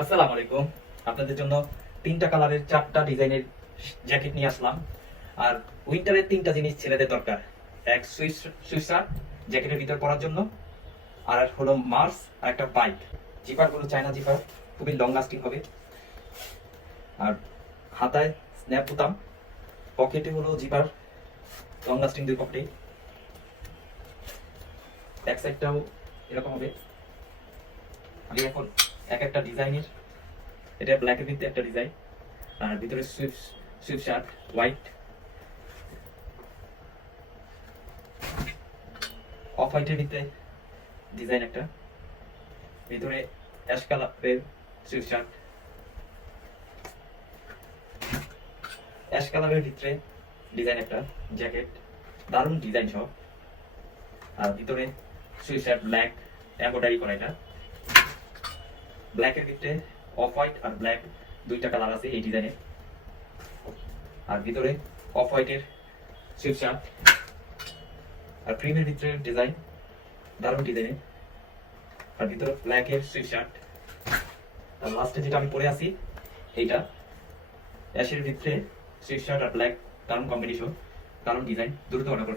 আসসালামু আলাইকুম। আপনাদের জন্য ৩টা কালারের ৪টা ডিজাইনের জ্যাকেট নিয়ে আসলাম। আর উইন্টারের ৩টা জিনিস ছেলেদের দরকার। এক সুইসার জ্যাকেটের ভিতর পরার জন্য, আর হলো মার্স, আর একটা বাইক। জিপারগুলো চায়না জিপার, খুবই লং লাস্টিং হবে। আর হাতায় স্ন্যাপ বোতাম, পকেটে হলো জিপার, লং লাস্টিং ২ পকেটে। ব্যাক সাইডটাও এরকম হবে। আমি এখন এক একটা ডিজাইনের, এটা ব্ল্যাকের ভিতরে একটা ডিজাইন, আর ভিতরে সুইফট শার্ট হোয়াইট, অফ হোয়াইটের ভিতরে ডিজাইন একটা, ভিতরে অ্যাশ কালারের সুইফট শার্ট, অ্যাশ কালারের ভিতরে ডিজাইন একটা জ্যাকেট, দারুণ ডিজাইন সব। আর ভিতরে সুইফট শার্ট ব্ল্যাক এমব্রয়ডারি করা, এটা ব্ল্যাকের ভিতরে অফ হোয়াইট আর ব্ল্যাক ২টা কালার আছে এই ডিজাইনে। আর ভিতরে অফ হোয়াইটের সুইফট শার্ট, আর ক্রিমের ভিতরে ডিজাইন, দারুণ ডিজাইনে। আর ভিতরে ব্ল্যাকের সুইফট শার্ট। আর লাস্টে যেটা আমি পরে আছি এইটা অ্যাশের ভিতরে সুইফট শার্ট আর ব্ল্যাক, দারুণ কম্বিনেশন, দারুণ ডিজাইন, দ্রুত অর্ডার করুন।